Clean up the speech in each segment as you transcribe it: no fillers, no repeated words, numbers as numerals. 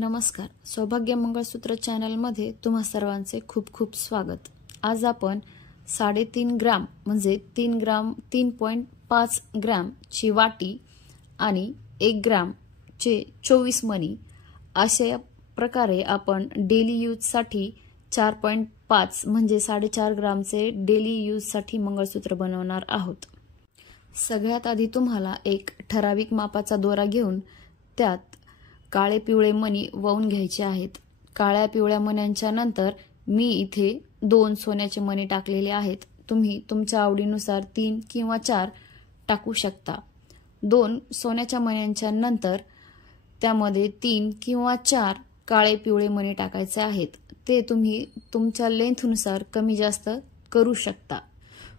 नमस्कार, सौभाग्य मंगळसूत्र चॅनल मध्ये तुम्हा सर्वांचे खूप खूप स्वागत। आज आपण 3.5 ग्राम म्हणजे 3.5 ग्राम ची वाटी आणि 1 ग्राम चे 24 मणी अशा प्रकारे आपण डेली यूज साठी 4.5 म्हणजे 4.5 ग्रामचे डेली यूज साठी मंगळसूत्र बनवणार आहोत। सगळ्यात आधी तुम्हाला एक ठराविक मापाचा दोरा घेऊन त्यात काळे पिवळे मणी वाहून घ्यायचे आहेत। काळ्या पिवळ्या मण्यांच्या नंतर मी इथे 2 सोन्याचे मणी टाकलेले आहेत। तुम्ही तुमच्या आवडीनुसार 3 किंवा 4 टाकू शकता। 2 सोन्याच्या मण्यांच्या नंतर त्यामध्ये 3 किंवा 4 काळे पिवळे मणी टाकायचे आहेत। ते तुम्ही तुमच्या लेंथनुसार कमी जास्त करू शकता।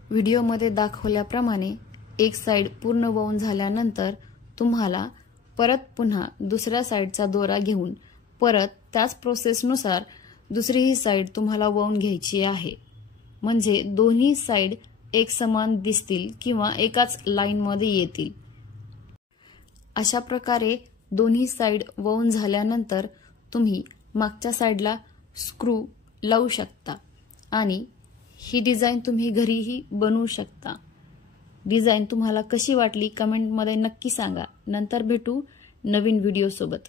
व्हिडिओमध्ये दाखवल्याप्रमाणे एक साइड पूर्ण वाहून झाल्यानंतर तुम्हाला परत पुन्हा दुसऱ्या साइडचा दोरा घेऊन परत त्याच प्रोसेसनुसार दुसरीही साइड तुम्हाला वाहून घ्यायची आहे, म्हणजे दोन्ही साइड एक समान दिसतील किंवा एकाच लाईन मध्ये येतील। अशा प्रकारे दोन्ही साइड वाहून झाल्यानंतर तुम्ही मागच्या साइडला स्क्रू लावू शकता आणि ही डिझाइन तुम्ही घरीही बनवू शकता। डिझाइन तुम्हाला कशी वाटली कमेंट मध्ये नक्की सांगा। नंतर भेटू नवीन व्हिडिओ सोबत।